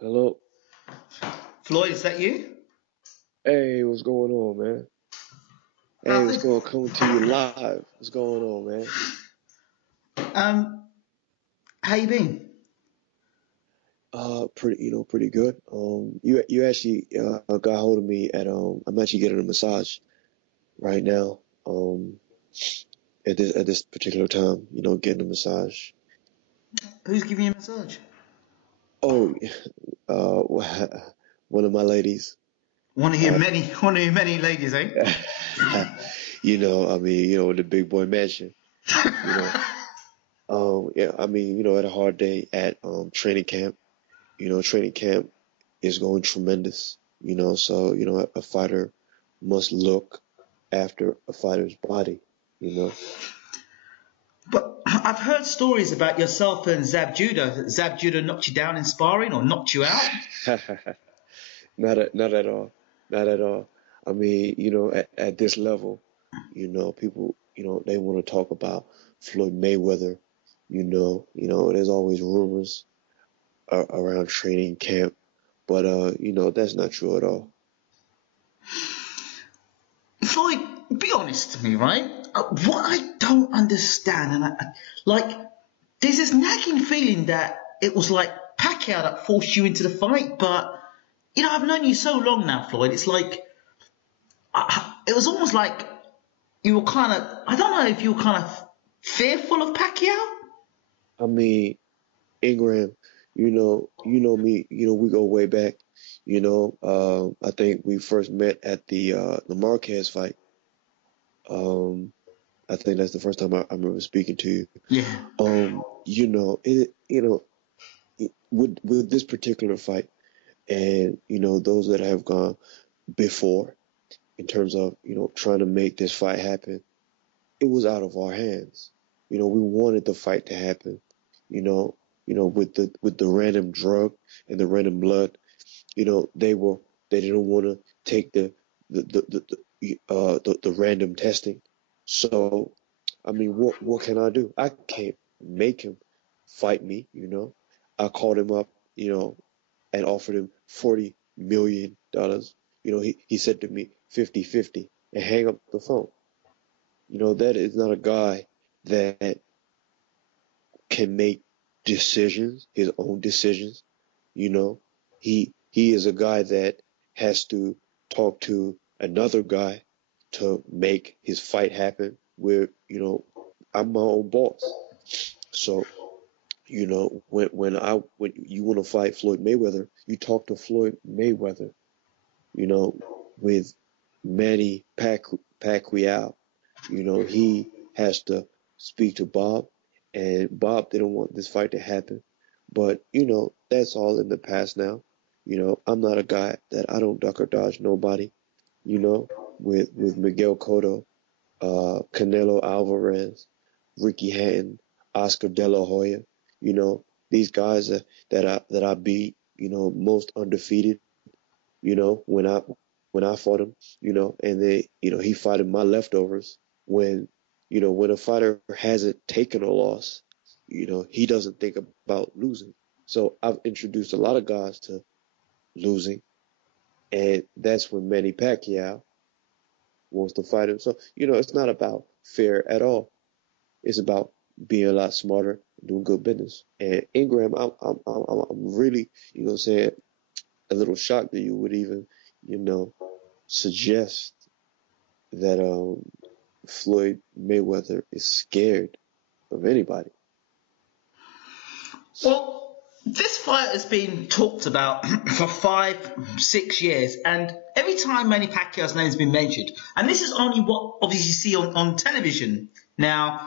Hello. Floyd, is that you? Hey, what's going on, man? Hey, what's Nothing. going coming to you live? What's going on, man? Um, how you been? Pretty good. You actually got hold of me at I'm actually getting a massage right now. At this particular time, getting a massage. Who's giving you a massage? Oh, uh, one of my ladies. Uh, One of your many ladies, eh? the big boy mansion. You know, yeah, had a hard day at training camp. Training camp is going tremendous, so, a fighter must look after a fighter's body, you know. But I've heard stories about yourself and Zab Judah. Zab Judah knocked you down in sparring or knocked you out. Not at all. Not at all. At this level, people, they want to talk about Floyd Mayweather, there's always rumors around training camp, but, that's not true at all. Floyd, be honest to me, right? What I don't understand, like, there's this nagging feeling that it was like Pacquiao that forced you into the fight, but I've known you so long now, Floyd. It's like it was almost like you were kind of, I don't know if you were kind of fearful of Pacquiao. I mean, Ingram, you know me, we go way back. I think we first met at the Marquez fight. Um, I think that's the first time I remember speaking to you. Yeah. With this particular fight, and those that have gone before, in terms of trying to make this fight happen, it was out of our hands. We wanted the fight to happen. With the random drug and the random blood, they didn't want to take the random testing. So, what can I do? I can't make him fight me. I called him up, and offered him $40 million. He said to me 50-50 and hang up the phone. That is not a guy that can make decisions, his own decisions. You know, he is a guy that has to talk to another guy to make his fight happen. Where I'm my own boss. So when you want to fight Floyd Mayweather, you talk to Floyd Mayweather. With Manny Pacquiao, he has to speak to Bob, and Bob didn't want this fight to happen. But, that's all in the past now. I'm not a guy that I don't duck or dodge nobody, you know, with Miguel Cotto, Canelo Alvarez, Ricky Hatton, Oscar De La Hoya, these guys that I beat, most undefeated, when I fought him, and he fought in my leftovers when a fighter hasn't taken a loss, he doesn't think about losing. So I've introduced a lot of guys to losing, and that's when Manny Pacquiao wants to fight him. So, it's not about fear at all. It's about being a lot smarter, doing good business. And Ingram, I'm really, saying a little shocked that you would even, suggest that Floyd Mayweather is scared of anybody. Well, this fight has been talked about for 5, 6 years, and every time Manny Pacquiao's name has been mentioned, and this is only what obviously you see on television. Now,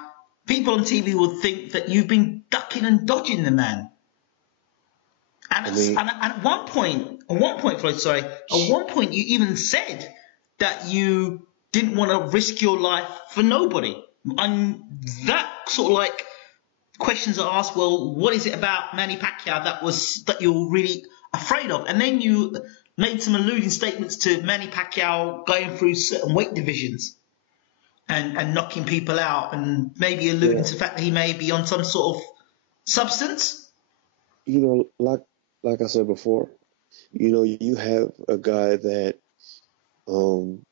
people on TV would think that you've been ducking and dodging the man. And, I mean, and at one point, Floyd, sorry, at one point you even said that you didn't want to risk your life for nobody. And that sort of like questions are asked, well, what is it about Manny Pacquiao that you're really afraid of? And then you made some alluding statements to Manny Pacquiao going through certain weight divisions and knocking people out, and maybe alluding yeah, to the fact that he may be on some sort of substance. like like I said before, you have a guy that, um,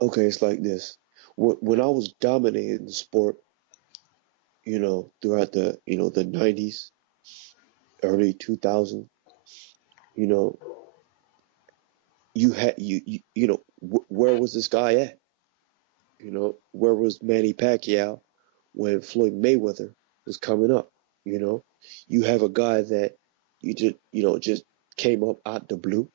okay, it's like this. When I was dominating the sport, throughout the 90s, early 2000s, you know, where was this guy at? Where was Manny Pacquiao when Floyd Mayweather was coming up? You know, you have a guy that just came up out the blue,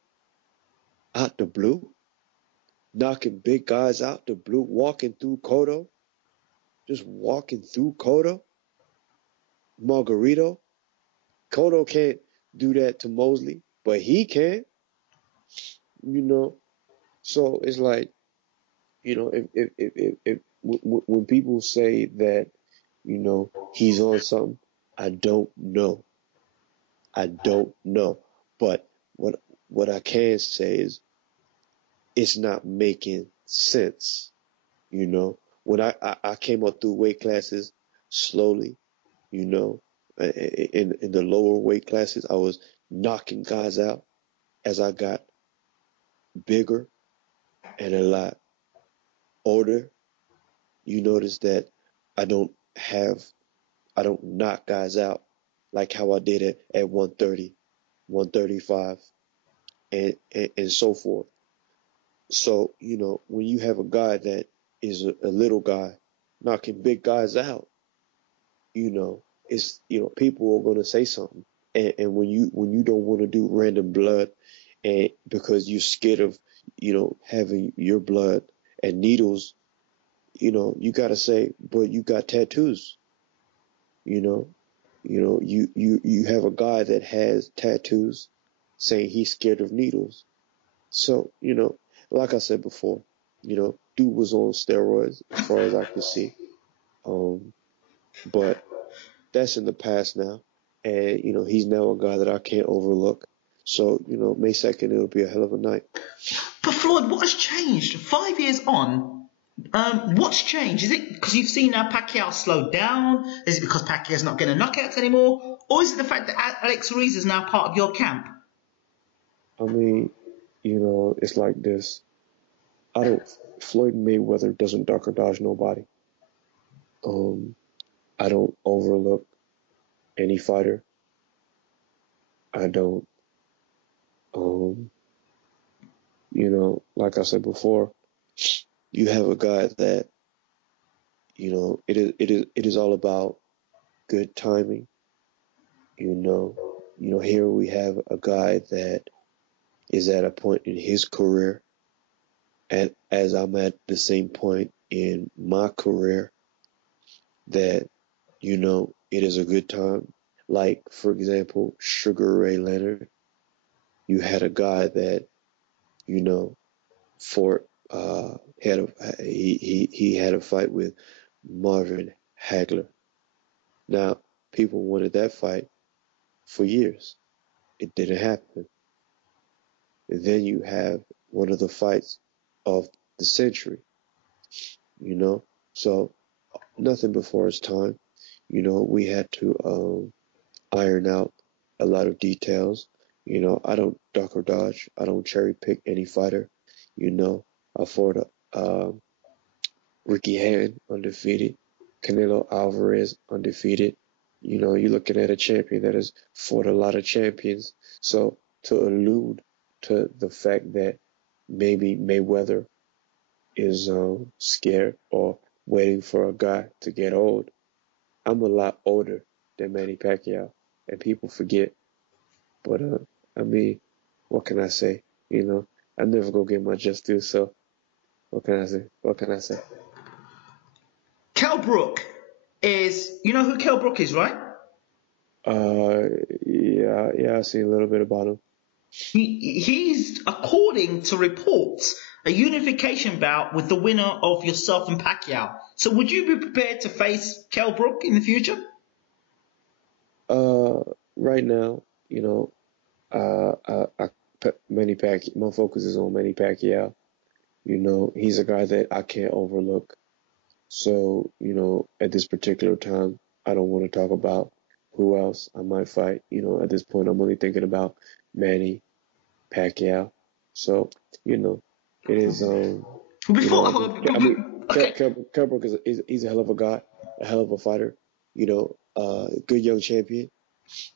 knocking big guys out the blue, walking through Cotto, just walking through Cotto, Margarito. Cotto can't do that to Mosley, but he can, you know. So it's like, if when people say that, he's on something, I don't know. I don't know. But what I can say is it's not making sense. When I came up through weight classes slowly, you know, in the lower weight classes, I was knocking guys out. As I got bigger and a lot older, you notice that I don't have, I don't knock guys out like how I did it at 130, 135, and so forth. So, when you have a guy that is a little guy knocking big guys out, people are going to say something. And when you don't want to do random blood, and because you're scared of, having your blood and needles, you got to say, but you got tattoos, you know, you have a guy that has tattoos saying he's scared of needles. So, like I said before, dude was on steroids as far as I could see. Um, but that's in the past now. And, he's now a guy that I can't overlook. So, May 2nd, it'll be a hell of a night. But Floyd, what has changed? 5 years on, what's changed? Is it because you've seen now Pacquiao slowed down? Is it because Pacquiao's not getting knockouts anymore? Or is it the fact that Alex Ruiz is now part of your camp? I mean, it's like this. Floyd Mayweather doesn't duck or dodge nobody. I don't overlook any fighter. I don't, um, like I said before, you have a guy that, it is all about good timing. Here we have a guy that is at a point in his career, and as I'm at the same point in my career, that, it is a good time. Like, for example, Sugar Ray Leonard, you had a guy that, you know, fought, he had a fight with Marvin Hagler. Now, people wanted that fight for years. It didn't happen. And then you have one of the fights of the century, you know? So nothing before its time. We had to iron out a lot of details. I don't duck or dodge. I don't cherry pick any fighter. I fought Ricky Hatton undefeated, Canelo Alvarez undefeated. You're looking at a champion that has fought a lot of champions. So to allude to the fact that maybe Mayweather is scared or waiting for a guy to get old, I'm a lot older than Manny Pacquiao, and people forget. But I mean, what can I say? I never go get my just due. So what can I say? What can I say? Kell Brook is, you know who Kell Brook is, right? Yeah, I see a little bit about him. He's, according to reports, a unification bout with the winner of yourself and Pacquiao. So would you be prepared to face Kell Brook in the future? Right now, my focus is on Manny Pacquiao. He's a guy that I can't overlook. So, at this particular time, I don't want to talk about who else I might fight. At this point, I'm only thinking about Manny Pacquiao. So, you know, it is, Before, I think, I mean, okay. Kell Brook he's a hell of a guy, a hell of a fighter, good young champion.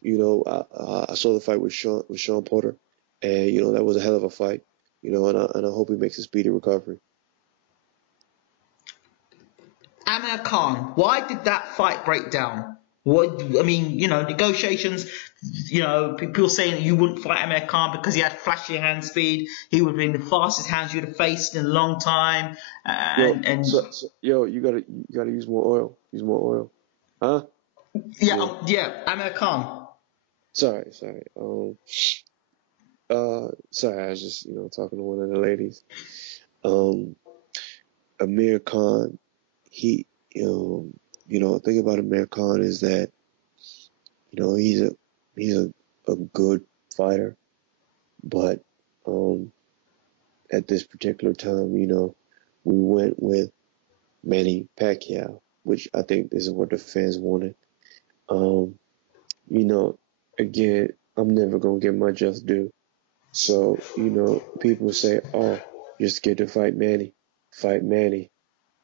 I saw the fight with Sean Porter, and that was a hell of a fight. And I hope he makes a speedy recovery. Amir Khan, why did that fight break down? What I mean, negotiations. People saying you wouldn't fight Amir Khan because he had flashy hand speed. He would have been the fastest hands you'd have faced in a long time. You gotta use more oil. Use more oil, huh? Amir Khan. Sorry. Sorry, I was just talking to one of the ladies. Amir Khan, he the thing about Amir Khan is that he's a good fighter, but at this particular time, we went with Manny Pacquiao, which I think this is what the fans wanted. Again, I'm never gonna get my just due. So, people say, "Oh, you're scared to fight Manny. Fight Manny,"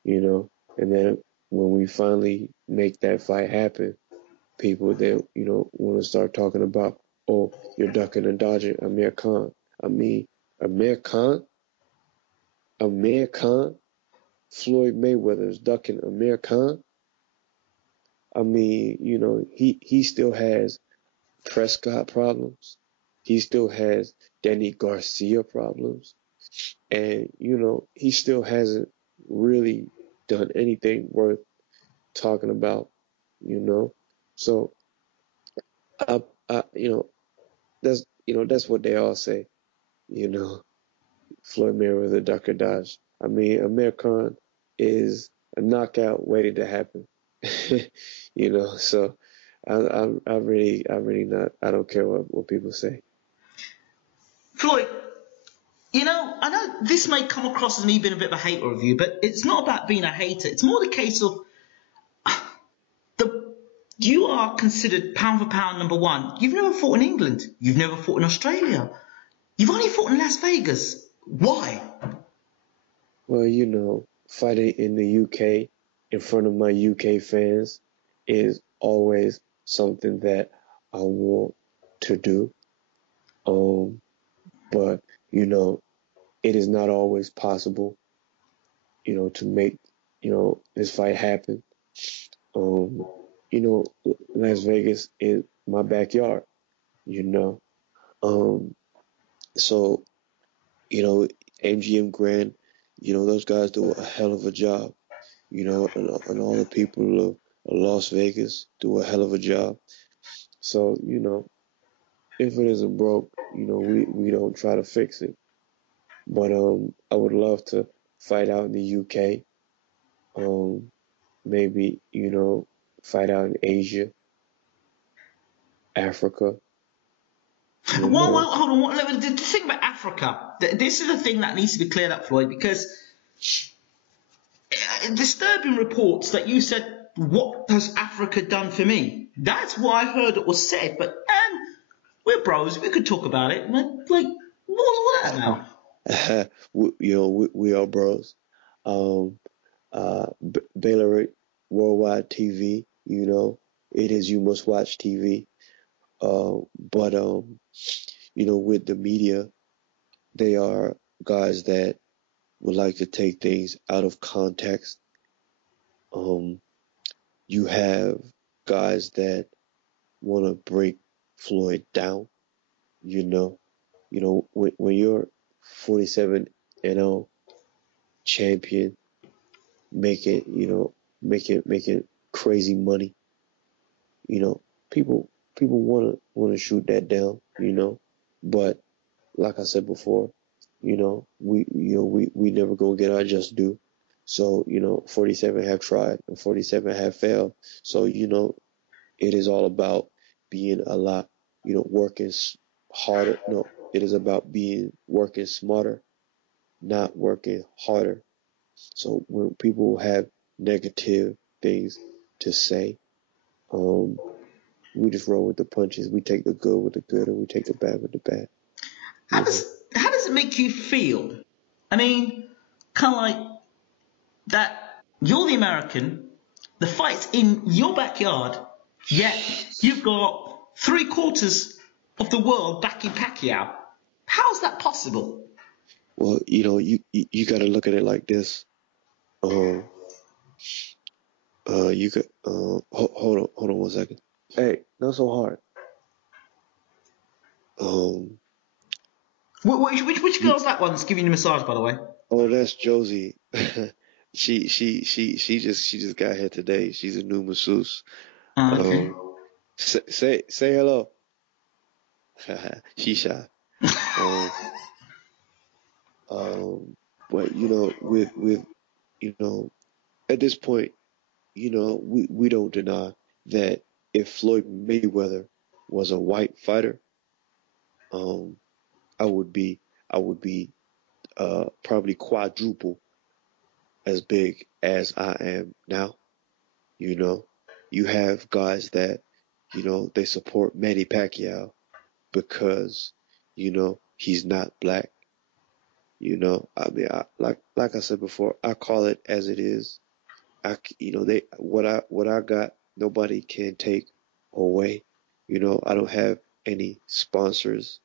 and then when we finally make that fight happen, people then, want to start talking about, "Oh, you're ducking and dodging Amir Khan." I mean, Amir Khan, Floyd Mayweather is ducking Amir Khan. I mean, he still has Prescott problems. He still has Danny Garcia problems. And, he still hasn't really done anything worth talking about, So, I that's what they all say, Floyd Mayweather, duck or dodge. I mean, Amir Khan is a knockout waiting to happen, so I really not, I don't care what people say. Floyd, I know this may come across as me being a bit of a hater of you, but it's not about being a hater. It's more the case of you are considered pound for pound number one. You've never fought in England. You've never fought in Australia. You've only fought in Las Vegas. Why? Well, fighting in the UK in front of my UK fans is always something that I want to do. But, it is not always possible, to make, this fight happen. Las Vegas is my backyard, you know. So, MGM Grand, those guys do a hell of a job, and all the people of Las Vegas do a hell of a job. So, if it isn't broke, we don't try to fix it. But I would love to fight out in the UK. Maybe, fight out in Asia, Africa. Well, hold on. The thing about Africa, this is the thing that needs to be cleared up, Floyd, because disturbing reports that you said, "What has Africa done for me?" That's what I heard it was said, but we're bros. We could talk about it. Like, what's that about? we are bros. Baylor Worldwide TV, it is You Must Watch TV. But with the media, they are guys that would like to take things out of context. You have guys that want to break Floyd down. When you're 47-0 champion, making crazy money, people want to shoot that down, But like I said before, we never gonna get our just due. So 47 have tried and 47 have failed. So it is all about being a lot, working harder. No, it is about working smarter, not working harder. So when people have negative things to say, We just roll with the punches. We take the good with the good, and we take the bad with the bad. How You know. does how does it make you feel? I mean, kind of like that. You're the American. The fight's in your backyard, yet you've got 3/4 of the world backing Pacquiao. How's that possible? Well, you got to look at it like this. Um, you could hold on 1 second. Hey, not so hard. Um, Which you girl's that one's giving you a massage, by the way? Oh, that's Josie. She just got here today. She's a new masseuse. Oh, okay. Say hello. She shy. Um, but with you know at this point, we don't deny that if Floyd Mayweather was a white fighter, um, I would be I would be probably quadruple as big as I am now. You know, you have guys that, they support Manny Pacquiao because, he's not black. I mean, like I said before, I call it as it is. They what I got, nobody can take away. I don't have any sponsors.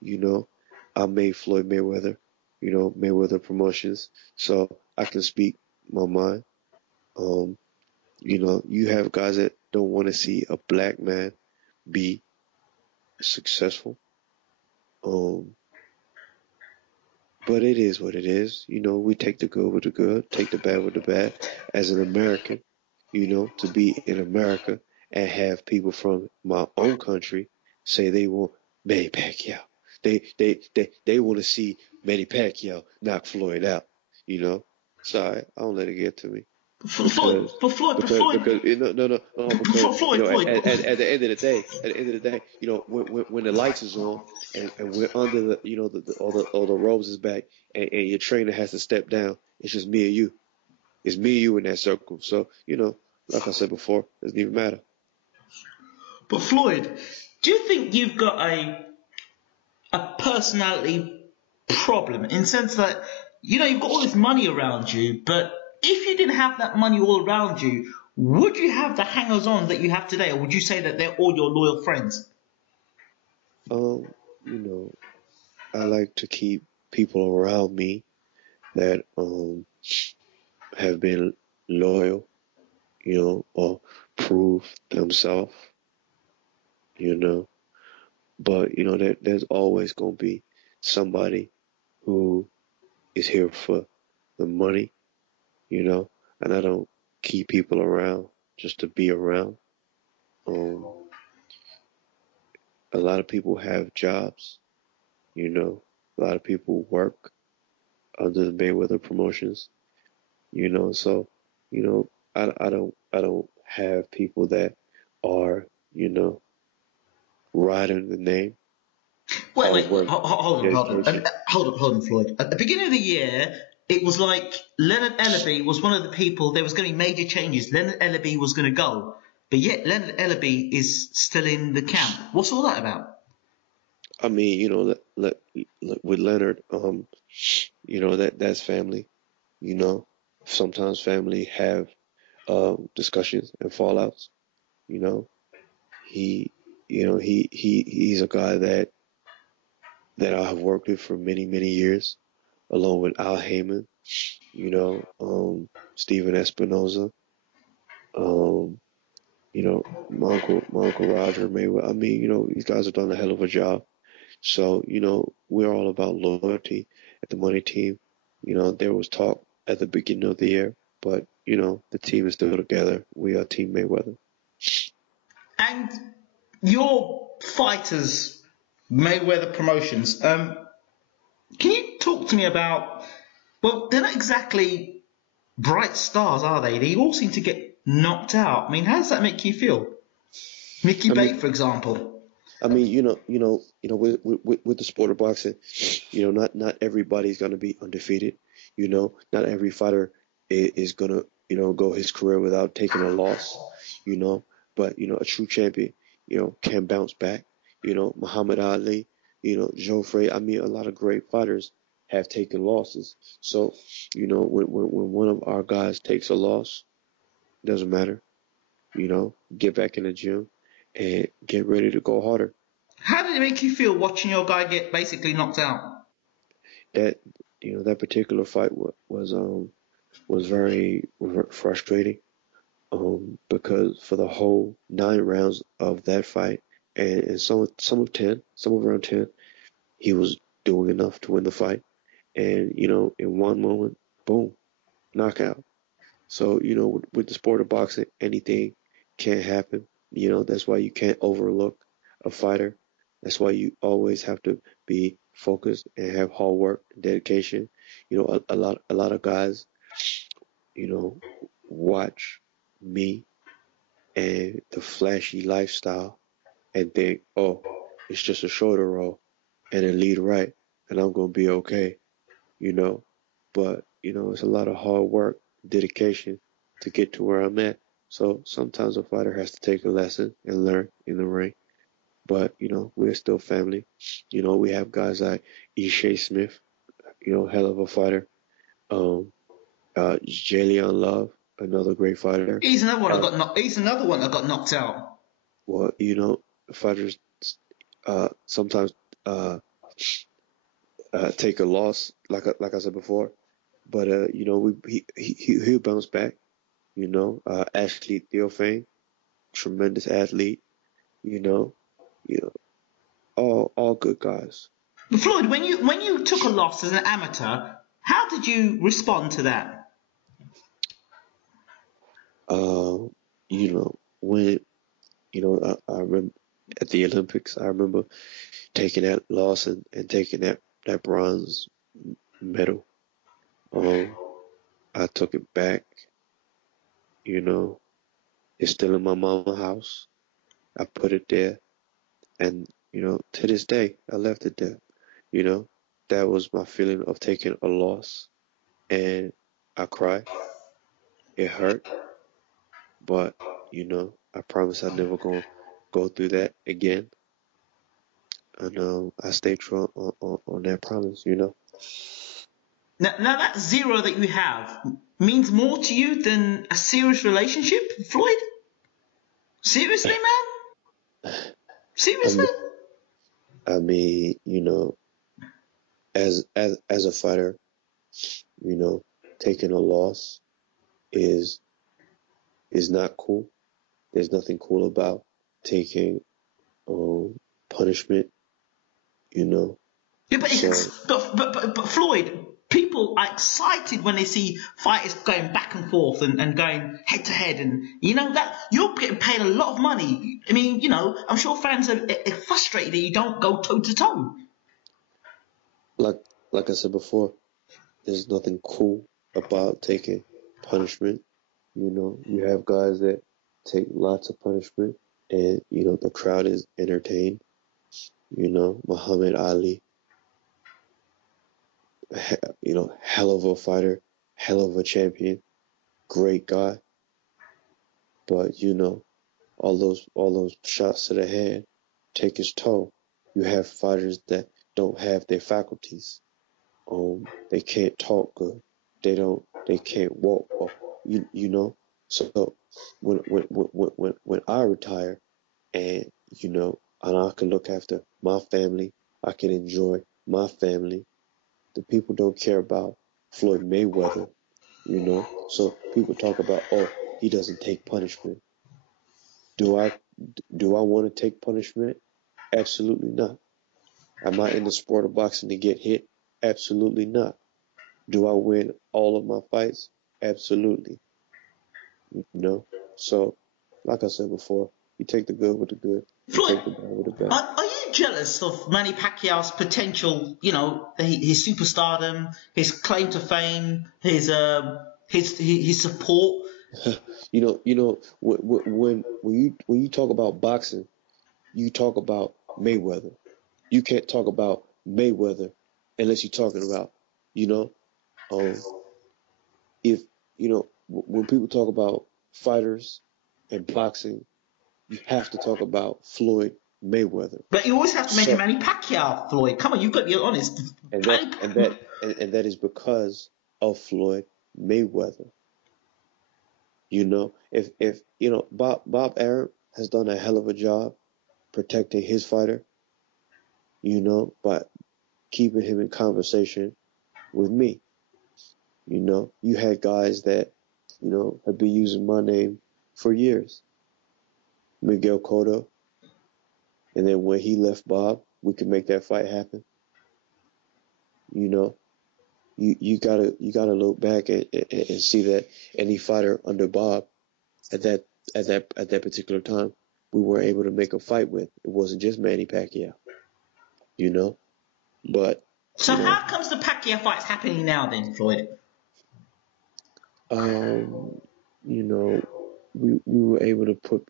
You know, I made Floyd Mayweather. Mayweather Promotions, so I can speak my mind. Um, you have guys that don't want to see a black man be successful. Um, but it is what it is. We take the good with the good, take the bad with the bad. As an American, to be in America and have people from my own country say they want Manny Pacquiao. They want to see Manny Pacquiao knock Floyd out. Sorry, I don't let it get to me. Floyd, because but Floyd, but because Floyd, no, because Floyd. at the end of the day, when the lights is on and we're under the all the robes is back, and your trainer has to step down, it's just me and you. It's me and you in that circle. So like I said before, it doesn't even matter. But Floyd, do you think you've got a personality problem in the sense that you've got all this money around you, but if you didn't have that money all around you, would you have the hangers on that you have today, or would you say that they're all your loyal friends? Um, you know, I like to keep people around me that have been loyal, or prove themselves, you know. But there's always gonna be somebody who is here for the money, you know, and I don't keep people around just to be around. Um, a lot of people have jobs, you know, a lot of people work under the Mayweather Promotions, so, I don't have people that are, riding the name, Wait, hard work, dedication. hold on, Floyd. At the beginning of the year, it was like Leonard Ellaby was one of the people. There was going to be major changes. Leonard Ellaby was going to go, but yet Leonard Ellaby is still in the camp. What's all that about? I mean, with Leonard, that's family. You know, sometimes family have discussions and fallouts. You know, he, he's a guy that I have worked with for many many years, along with Al Heyman. Steven Espinoza. Um, my uncle Roger Mayweather. I mean, these guys have done a hell of a job. So, we're all about loyalty at the money team. There was talk at the beginning of the year, but, the team is still together. We are Team Mayweather. And your fighters, Mayweather Promotions. Can you talk to me about? Well, they're not exactly bright stars, are they? They all seem to get knocked out. I mean, how does that make you feel? Mickey I mean, Bate, for example. with the sport of boxing, not everybody's gonna be undefeated. Not every fighter is gonna, go his career without taking a loss. You know, but a true champion, can bounce back. Muhammad Ali, Joe Frazier. I mean, a lot of great fighters have taken losses. So, when one of our guys takes a loss, doesn't matter. Get back in the gym and get ready to go harder. How did it make you feel watching your guy get basically knocked out? That that particular fight was very frustrating. Because for the whole 9 rounds of that fight, and some of around 10, he was doing enough to win the fight. And in one moment, boom, knockout. So with the sport of boxing, anything can happen. That's why you can't overlook a fighter. That's why you always have to be focused and have hard work, dedication. A lot of guys, you know, watch me and the flashy lifestyle and think, oh, it's just a shoulder roll and a lead right, and I'm gonna be okay, you know. But it's a lot of hard work, dedication to get to where I'm at. So sometimes a fighter has to take a lesson and learn in the ring. But we're still family. We have guys like Ishe Smith, hell of a fighter. Um, Jalen Love, another great fighter. He's another one that got knocked out. Well, fighters sometimes uh, take a loss, like I said before, but he'll bounce back. Ashley Theophane, tremendous athlete. You know, you know, all good guys. Floyd, when you took a loss as an amateur, how did you respond to that? When I remember at the Olympics, I remember taking that loss and taking that bronze medal. Um, I took it back. You know, it's still in my mama's house. I put it there, and to this day, I left it there. You know, that was my feeling of taking a loss, and I cried. It hurt, but I promise I'm never gonna go through that again. And I stayed true on that promise. Now that zero that you have means more to you than a serious relationship, Floyd? Seriously, man? I Seriously? mean, I mean, as a fighter, you know, taking a loss is is not cool. There's nothing cool about taking um punishment. You know, Yeah, but, so but Floyd, people are excited when they see fighters going back and forth and going head to head, and that you're getting paid a lot of money. I mean, I'm sure fans are frustrated that you don't go toe to toe. like like I said before, there's nothing cool about taking punishment. You have guys that take lots of punishment, and the crowd is entertained. Muhammad Ali, hell of a fighter, hell of a champion, great guy. But all those shots to the head take its toll. You have fighters that don't have their faculties. They can't talk good. They can't walk well. You know. So when I retire, and and I can look after my family, I can enjoy my family. The people don't care about Floyd Mayweather. So people talk about, oh, he doesn't take punishment. Do I do I want to take punishment? Absolutely not. Am I in the sport of boxing to get hit? Absolutely not. Do I win all of my fights? Absolutely. You know? So, like I said before, you take the good with the good, you Floyd, take the bad with the bad. are you jealous of Manny Pacquiao's potential? His superstardom, his claim to fame, his support. When you talk about boxing, you talk about Mayweather. You can't talk about Mayweather unless you're talking about, you know, um, if when people talk about fighters and boxing, you have to talk about Floyd Mayweather. But you always have to mention So, Manny Pacquiao, Floyd. Come on, you've got to be honest. and that Manny and Pacquiao. that and that is because of Floyd Mayweather. If Bob Arum has done a hell of a job protecting his fighter, by keeping him in conversation with me. You had guys that, have been using my name for years. Miguel Cotto. And then when he left Bob, we could make that fight happen. You know, you gotta look back and see that any fighter under Bob at that particular time, we were able to make a fight with. It wasn't just Manny Pacquiao, you know. But So how comes the Pacquiao fight's happening now then, Floyd? um, we were able to put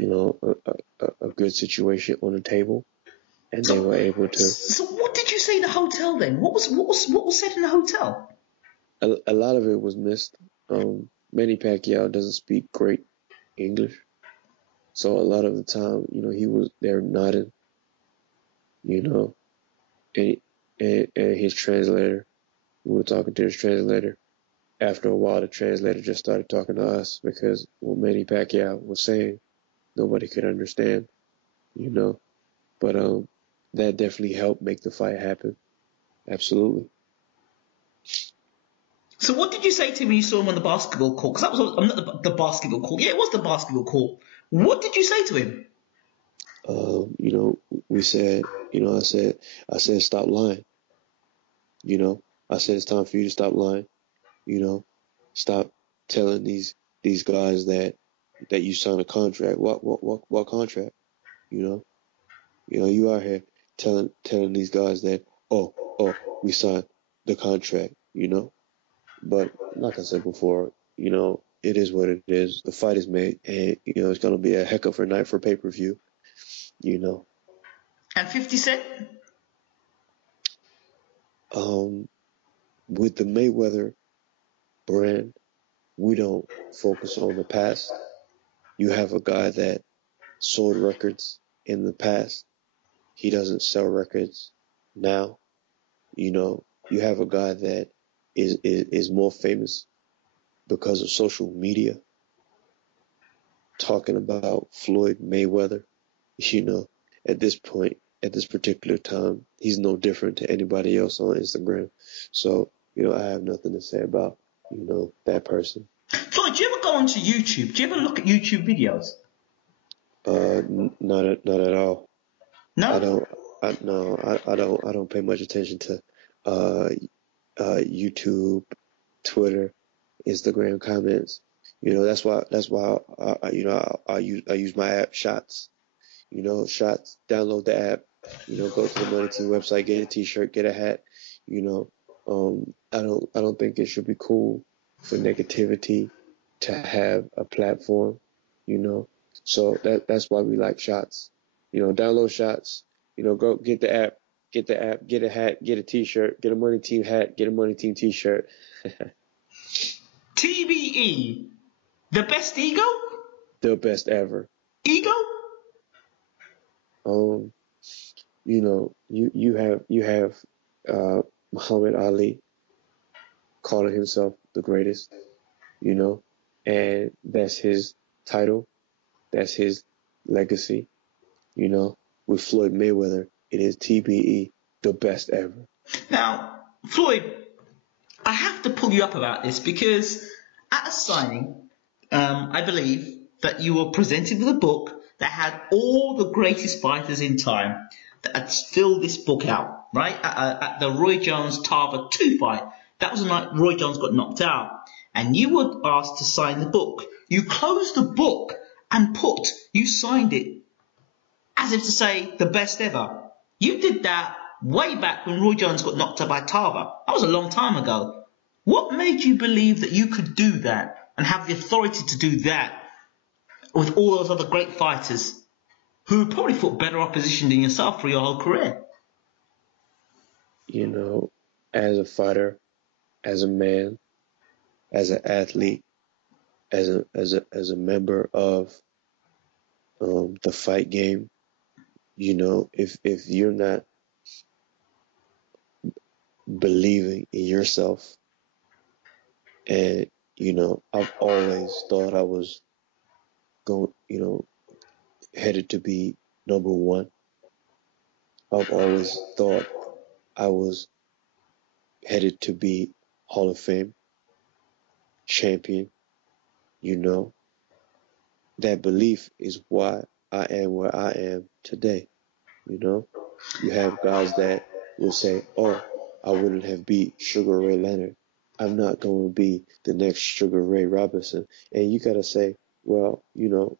a good situation on the table, and they were able to. So what did you say in the hotel then? What was said in the hotel? A lot of it was missed. Manny Pacquiao doesn't speak great English, so a lot of the time, he was there nodding, and his translator. We were talking to his translator. After a while, the translator just started talking to us because what Manny Pacquiao was saying, nobody could understand, But that definitely helped make the fight happen. Absolutely. So what did you say to him when you saw him on the basketball court? Because that was not the basketball court. Yeah, it was the basketball court. What did you say to him? We said, I said, stop lying. I said, it's time for you to stop lying. Stop telling these guys that you signed a contract. What contract? You out here telling these guys that, oh, we signed the contract, But like I said before, it is what it is. The fight is made, and it's gonna be a heck of a night for pay-per-view, And 50 Cent? With the Mayweather brand, we don't focus on the past. You have a guy that sold records in the past. He doesn't sell records now. You have a guy that is more famous because of social media, talking about Floyd Mayweather. At this point, at this particular time, he's no different to anybody else on Instagram. So, I have nothing to say about, that person. Floyd, do you ever go onto YouTube? Do you ever look at YouTube videos? Not at all. No? I don't pay much attention to YouTube, Twitter, Instagram comments. That's why I use my app Shots. Shots, download the app, go to the Money Team website, get a t-shirt, get a hat. I don't think it should be cool for negativity to have a platform, So that's why we like Shots. Download Shots, go get the app, get a hat, get a t-shirt, get a Money Team hat, get a Money Team t-shirt. TBE, the best ego? The best ever. Ego? You have Muhammad Ali calling himself the greatest, and that's his title, that's his legacy, With Floyd Mayweather, it is TBE, the best ever. Now, Floyd, I have to pull you up about this because at a signing, I believe that you were presented with a book that had all the greatest fighters in time that had filled this book out, right? At the Roy Jones-Tarver 2 fight. That was the night Roy Jones got knocked out. And you were asked to sign the book. You closed the book and you signed it as if to say the best ever. You did that way back when Roy Jones got knocked out by Tarver. That was a long time ago. What made you believe that you could do that and have the authority to do that with all those other great fighters who probably fought better opposition than yourself for your whole career? As a fighter, as a man, as an athlete, as a member of the fight game. If you're not believing in yourself, and I've always thought I was going, headed to be number one. I've always thought I was headed to be Hall of Fame champion. You know, that belief is why I am where I am today. You have guys that will say, "Oh, I wouldn't have beat Sugar Ray Leonard. I'm not going to be the next Sugar Ray Robinson." And you gotta say, well, you're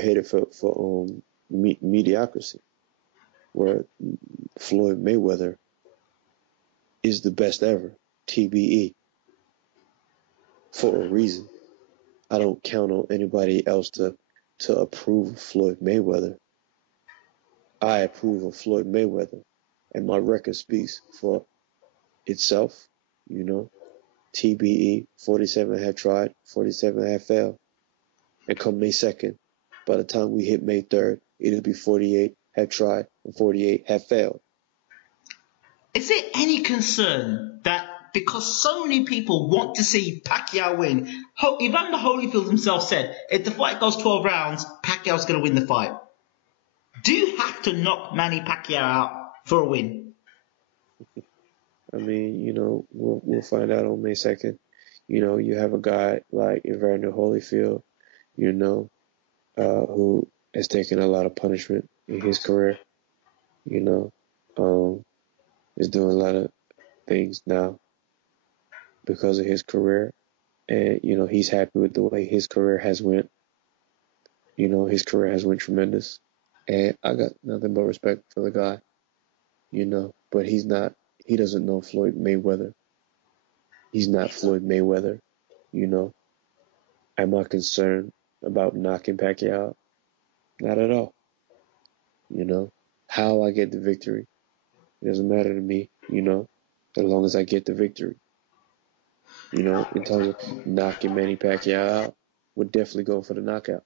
headed for mediocrity, where Floyd Mayweather is the best ever, TBE, for a reason. I don't count on anybody else to approve of Floyd Mayweather. I approve of Floyd Mayweather, and my record speaks for itself. TBE, 47 have tried, 47 have failed. And come May 2nd, by the time we hit May 3rd, it'll be 48 have tried and 48 have failed. Is there any concern that because so many people want to see Pacquiao win, Evander Holyfield himself said, if the fight goes 12 rounds, Pacquiao's going to win the fight. Do you have to knock Manny Pacquiao out for a win? I mean, we'll find out on May 2nd. You have a guy like Evander Holyfield, who has taken a lot of punishment in his career. Is doing a lot of things now because of his career. And, he's happy with the way his career has went. His career has went tremendous. And I got nothing but respect for the guy, but he doesn't know Floyd Mayweather. He's not Floyd Mayweather, Am I concerned about knocking Pacquiao out? Not at all. How I get the victory, it doesn't matter to me, as long as I get the victory. In terms of knocking Manny Pacquiao out, we're definitely going for the knockout.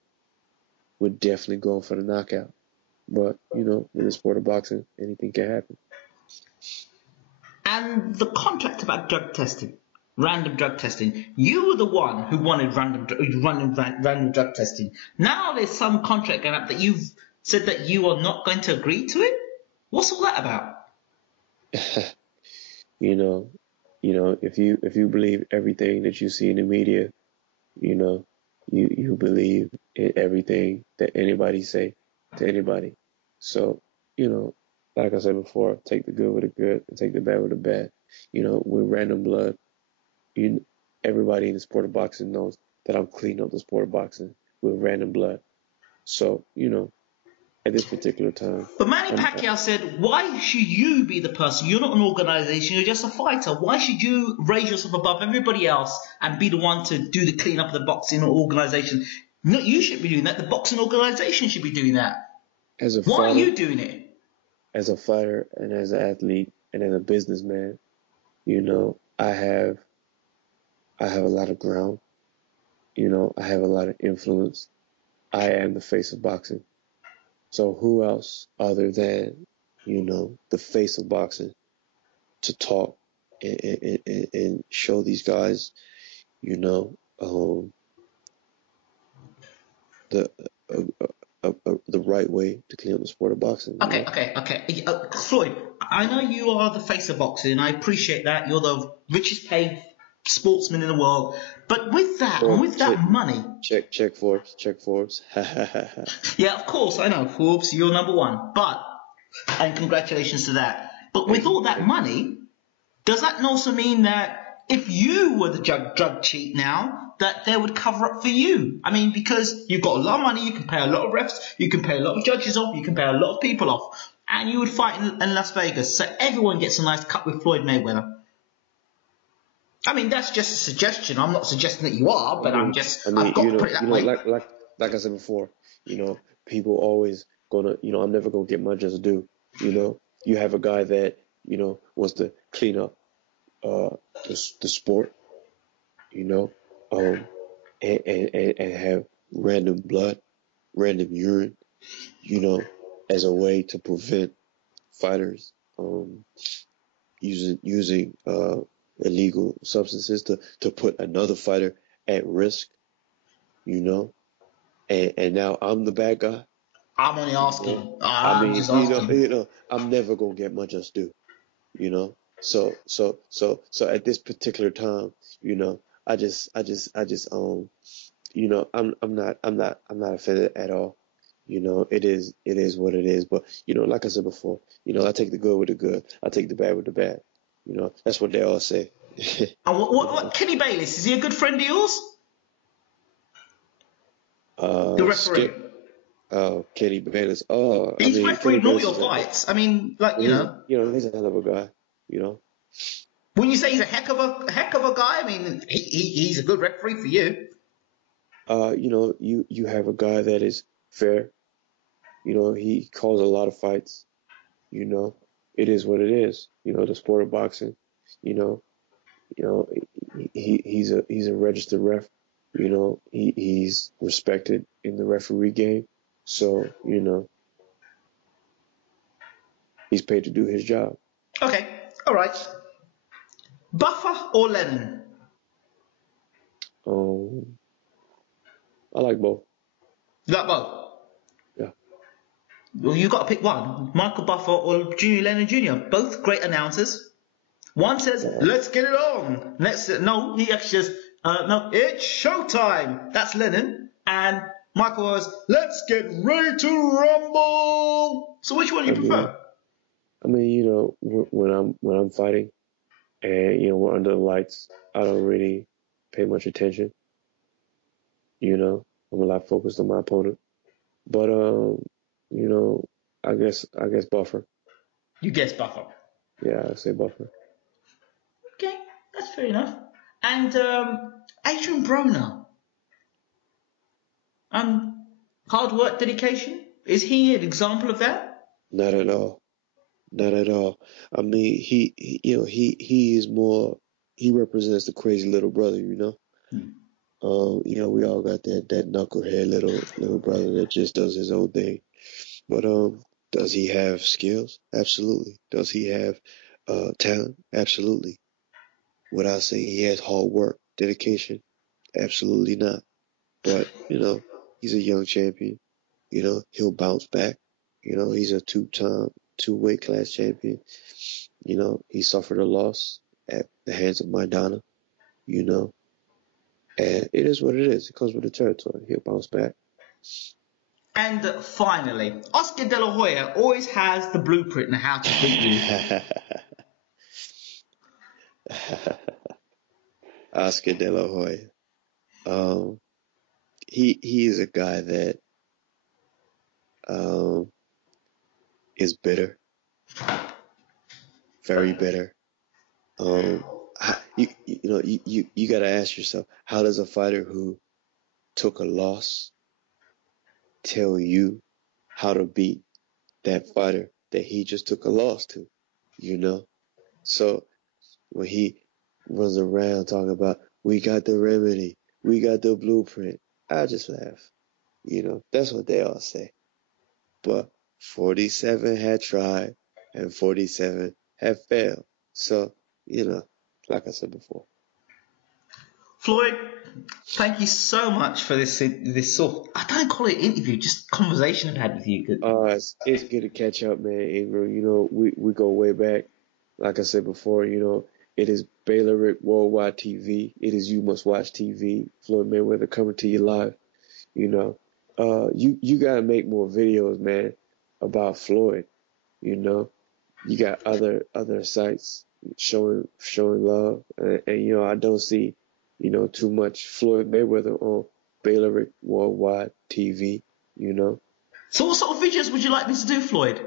But, in the sport of boxing, anything can happen. And the contract about drug testing, random drug testing, you were the one who wanted random drug testing. Now there's some contract going up that you've said that you are not going to agree to it? What's all that about? If you believe everything that you see in the media, you believe in everything that anybody say to anybody. So, like I said before, take the good with the good and take the bad with the bad. With random blood, everybody in the sport of boxing knows that I'm cleaning up the sport of boxing with random blood. So, at this particular time. But Manny Pacquiao said, why should you be the person? You're not an organization, you're just a fighter. Why should you raise yourself above everybody else and be the one to do the clean up of the boxing organization? No, you should be doing that. The boxing organization should be doing that. Why are you doing it? As a fighter and as an athlete and as a businessman, I have a lot of ground. I have a lot of influence. I am the face of boxing. So who else other than, the face of boxing to talk and show these guys, the right way to clean up the sport of boxing. Okay. Floyd, I know you are the face of boxing. I appreciate that. You're the richest paid sportsman in the world. But with that, money... Check Forbes. Yeah, of course, I know. Forbes, you're number one. And congratulations to that. But with all that money, does that also mean that if you were the drug cheat now, that they would cover up for you? I mean, because you've got a lot of money, you can pay a lot of refs, you can pay a lot of judges off, you can pay a lot of people off, and you would fight in Las Vegas. So everyone gets a nice cut with Floyd Mayweather. I mean, that's just a suggestion. I'm not suggesting that you are, but I've got to put it that way. Like I said before, people always gonna, I'm never gonna get my just due. You have a guy that, wants to clean up the sport, and have random blood. random urine, as a way to prevent fighters using illegal substances to put another fighter at risk, and now I'm the bad guy. I'm only You know? asking. I I'm mean, just asking. I'm never gonna get my just due, you know. So at this particular time, I just I'm not offended at all. It is what it is. But like I said before, I take the good with the good. I take the bad with the bad. That's what they all say. And You know. Kenny Bayless, is he a good friend of yours? The referee. Skip. Kenny Bayless. Oh, I He's mean, Kenny refereed all Bayless your is fights. I mean, like, he's a hell of a guy. You know. Wouldn't you say he's a heck of a guy? I mean, he's a good referee for you. You have a guy that is fair. He calls a lot of fights. It is what it is. The sport of boxing. You know, he's a registered ref. He's respected in the referee game. So, he's paid to do his job. Okay, all right. Buffer or Lennon? I like both. You like both? Yeah. Well, you got to pick one. Michael Buffer or Junior Lennon Jr. Both great announcers. One says, "Let's get it on." No, he actually says, "No, it's showtime." That's Lennon. And Michael was, "Let's get ready to rumble." So which one do you prefer? When I'm fighting and we're under the lights, I don't really pay much attention. I'm a lot focused on my opponent. But I guess Buffer. You guess Buffer. Yeah, I say Buffer. Okay, that's fair enough. And Adrian Broner. Hard work, dedication. Is he an example of that? Not at all. Not at all. I mean, he is more. He represents the crazy little brother. We all got that knucklehead little brother that just does his own thing. But does he have skills? Absolutely. Does he have talent? Absolutely. Would I say he has hard work, dedication? Absolutely not. But he's a young champion. He'll bounce back. He's a two weight class champion. He suffered a loss at the hands of Maidana. And it is what it is. It comes with the territory. He'll bounce back. And finally, Oscar De La Hoya always has the blueprint on how to beat you. Oscar De La Hoya. He is a guy that is bitter, very bitter. You got to ask yourself, how does a fighter who took a loss tell you how to beat that fighter that he just took a loss to? So when he runs around talking about, we got the remedy, we got the blueprint, I just laugh. That's what they all say. But 47 had tried and 47 had failed. So, like I said before. Floyd, thank you so much for this sort of, I don't call it interview, just conversation I've had with you. It's good to catch up, man, Ingram. We go way back. Like I said before, it is Baylor Worldwide TV. It is You Must Watch TV. Floyd Mayweather coming to you live. You gotta make more videos, man, about Floyd. You got other sites showing love, and I don't see too much Floyd Mayweather on Baylor Worldwide TV. So what sort of videos would you like me to do, Floyd?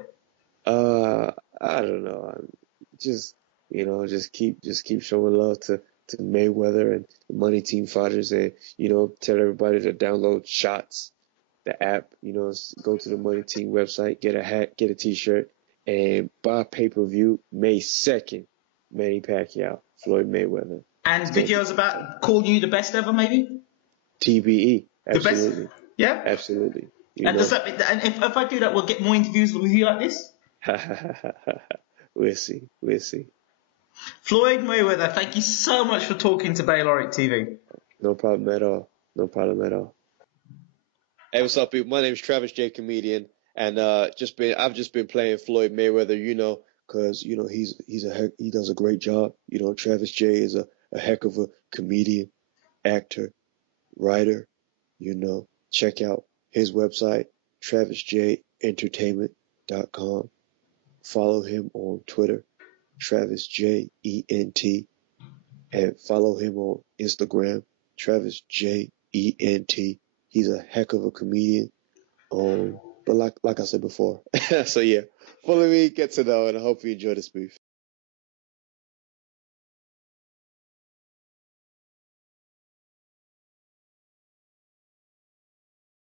I don't know. Just keep showing love to Mayweather and the Money Team fighters, and tell everybody to download Shots, the app. Go to the Money Team website, get a hat, get a T-shirt, and buy pay-per-view May 2nd. Manny Pacquiao, Floyd Mayweather. And videos about calling you the best ever, maybe? TBE, absolutely. The best? Yeah? Absolutely. You And does know. that mean, and if I do that, we'll get more interviews with you like this? We'll see. We'll see. Floyd Mayweather, thank you so much for talking to Bayloric TV. No problem at all. No problem at all. Hey, what's up, people? My name is Travis J. Comedian, and I've just been playing Floyd Mayweather, because he does a great job. Travis J is a heck of a comedian, actor, writer. Check out his website, travisjentertainment.com. Follow him on Twitter, TravisJENT, and follow him on Instagram, TravisJENT. He's a heck of a comedian. But like I said before, so yeah, follow me, get to know, and I hope you enjoy this brief.